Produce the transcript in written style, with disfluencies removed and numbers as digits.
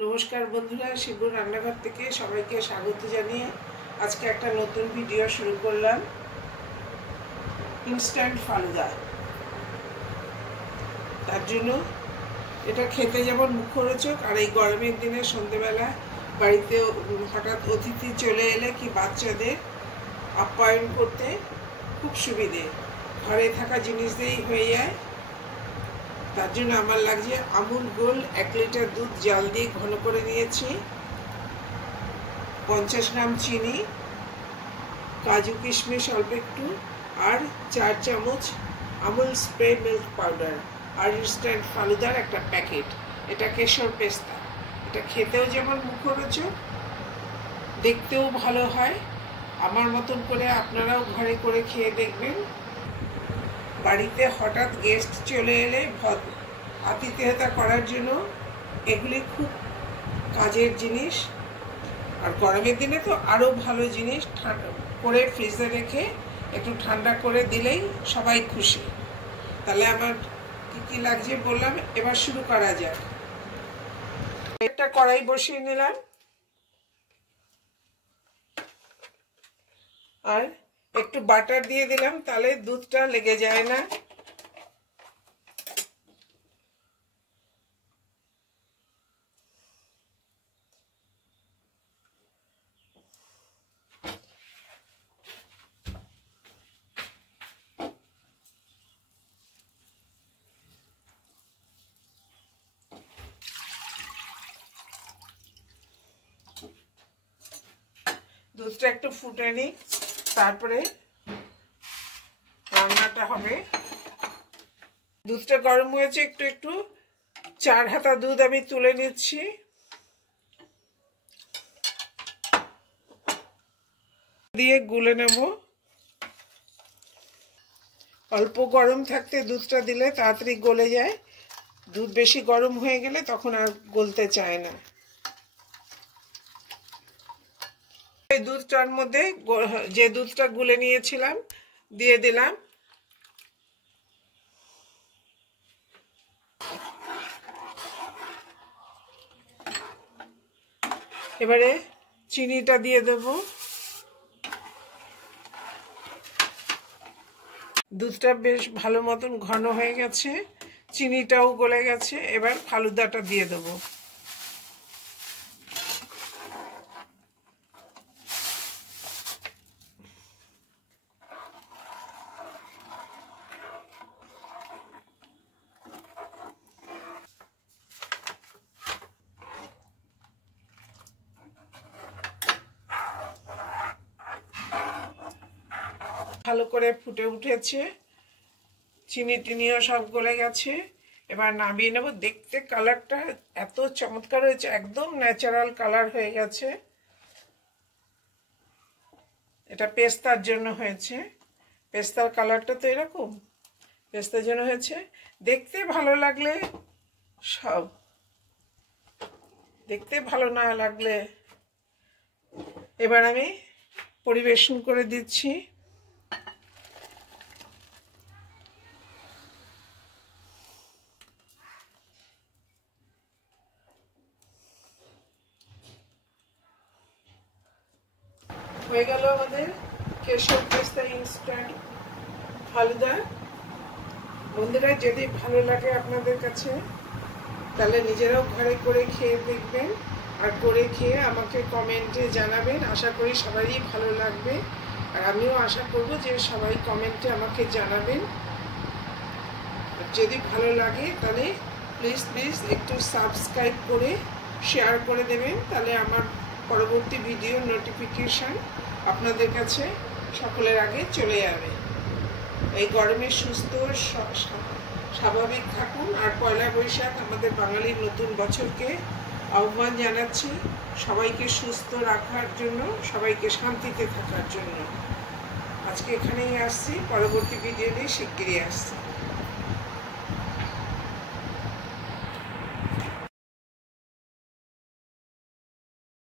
নমস্কার বন্ধুরা, শিবুর রান্নাঘর থেকে সবাইকে স্বাগত জানিয়ে আজকে একটা নতুন ভিডিও শুরু করলাম। ইনস্ট্যান্ট ফালুদা। তার জন্য এটা খেতে যেমন মুখরোচক, আর এই গরমের দিনে সন্ধ্যেবেলা বাড়িতে হঠাৎ অতিথি চলে এলে কি বাচ্চাদের আপ্যায়ন করতে খুব সুবিধে, ঘরে থাকা জিনিস দিয়েই হয়ে যায়। তার জন্য আমার লাগছে আমুল গোল্ড 1 লিটার দুধ জাল দিয়ে ঘন করে নিয়েছি, 50 গ্রাম চিনি, কাজু কিশমিশ অল্প একটু, আর 4 চামচ আমুল স্প্রে মিল্ক পাউডার, আর ইনস্ট্যান্ট ফালুদার একটা প্যাকেট। এটা কেশর পেস্তা। এটা খেতেও যেমন মুখরোচক, দেখতেও ভালো হয়। আমার মতন করে আপনারাও ঘরে করে খেয়ে দেখবেন। বাড়িতে হঠাৎ গেস্ট চলে এলে আতিথেয়তা করার জন্য এগুলি খুব কাজের জিনিস, আর গরমের দিনে তো আরও ভালো জিনিস। করে ফ্রিজে রেখে একটু ঠান্ডা করে দিলেই সবাই খুশি। তাহলে আমার কি কি লাগছে বললাম, এবার শুরু করা যাক। একটা কড়াই বসিয়ে নিলাম, আর একটু বাটার দিয়ে দিলাম, তাহলে দুধটা লেগে যায় না। দুধটা একটু ফুটে নিই, তারপরে রান্নাটা হবে। দুধটা গরম হয়েছে, একটু একটু 4 হাতা দুধ আমি তুলে নিচ্ছি। দিয়ে গুলে নেব। অল্প গরম থাকতে দুধটা দিলে তাড়াতাড়ি গলে যায়। দুধ বেশি গরম হয়ে গেলে তখন আর গলতে চায় না। এই দুধটার মধ্যে যে দুধটা গুলে নিয়েছিলাম দিয়ে দিলাম। এবারে চিনিটা দিয়ে দেব। দুধটা বেশ ভালো মতন ঘন হয়ে গেছে, চিনিটাও গলে গেছে। এবার ফালুদাটা দিয়ে দেব। ভালো করে ফুটে উঠেছে, চিনি টিনিও সব গলে গেছে। এবার নামিয়ে নেব। দেখতে কালারটা এত চমৎকার হয়েছে, একদম ন্যাচারাল কালার হয়ে গেছে। এটা পেস্তার জন্য হয়েছে। পেস্তার কালারটা তো এরকম, পেস্তার জন্য হয়েছে। দেখতে ভালো লাগলে সব, দেখতে ভালো না লাগলে। এবার আমি পরিবেশন করে দিচ্ছি। হয়ে গেল আমাদের কেশর পেস্তা ইনস্ট্যান্ট ফালুদা। বন্ধুরা, যদি ভালো লাগে আপনাদের কাছে, তাহলে নিজেরাও ঘরে করে খেয়ে দেখবেন, আর করে খেয়ে আমাকে কমেন্টে জানাবেন। আশা করি সবারই ভালো লাগবে, আর আমিও আশা করব যে সবাই কমেন্টে আমাকে জানাবেন। যদি ভালো লাগে তাহলে প্লিজ একটু সাবস্ক্রাইব করে শেয়ার করে দেবেন, তাহলে আমার পরবর্তী ভিডিও নোটিফিকেশান আপনাদের কাছে সকলের আগে চলে যাবে। এই গরমে সুস্থ স্বাভাবিক থাকুন, আর পয়লা বৈশাখ আমাদের বাঙালির নতুন বছরকে আহ্বান জানাচ্ছি সবাইকে সুস্থ রাখার জন্য, সবাইকে শান্তিতে থাকার জন্য। আজকে এখানেই আসছি, পরবর্তী ভিডিও নিয়ে শিগগিরই আসছি।